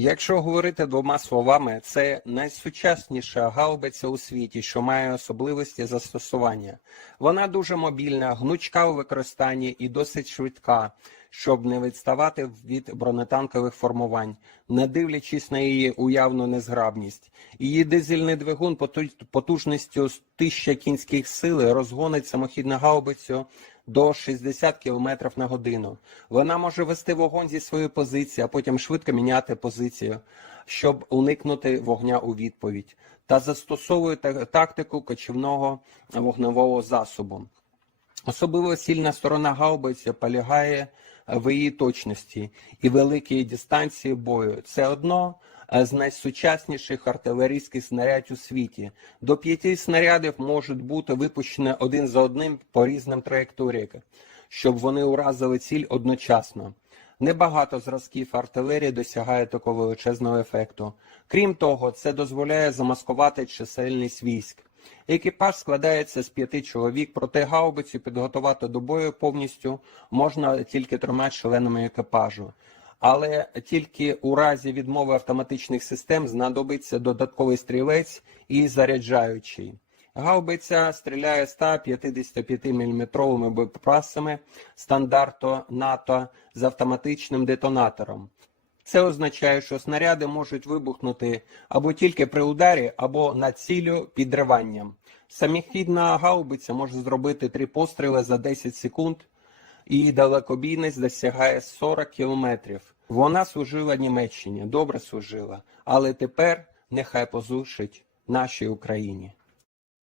Якщо говорити двома словами, це найсучасніша гаубиця у світі, що має особливості застосування. Вона дуже мобільна, гнучка у використанні і досить швидка, щоб не відставати від бронетанкових формувань, не дивлячись на її уявну незграбність. Її дизельний двигун поту- потужністю з 1000 кінських сил розгонить самохідну гаубицю до 60 км на годину. Вона може вести вогонь зі своєї позиції, а потім швидко міняти позицію, щоб уникнути вогня у відповідь, та застосовує тактику кочівного вогневого засобу. Особливо сильна сторона гаубиці полягає в її точності і великій дистанції бою. Це одно з найсучасніших артилерійських снарядів у світі. До п'яти снарядів можуть бути випущені один за одним по різним траєкторіям, щоб вони уразили ціль одночасно. Небагато зразків артилерії досягає такого величезного ефекту. Крім того, це дозволяє замаскувати чисельність військ. Екіпаж складається з п'яти чоловік, проте гаубицю підготувати до бою повністю можна тільки трьома членами екіпажу. Але тільки у разі відмови автоматичних систем знадобиться додатковий стрілець і заряджаючий. Гаубиця стріляє 155 мм боєприпасами стандарту НАТО з автоматичним детонатором. Це означає, що снаряди можуть вибухнути або тільки при ударі, або над ціллю підриванням. Самохідна гаубиця може зробити три постріли за 10 секунд, і далекобійність досягає 40 кілометрів. Вона служила Німеччині, добре служила, але тепер нехай позушить нашій Україні.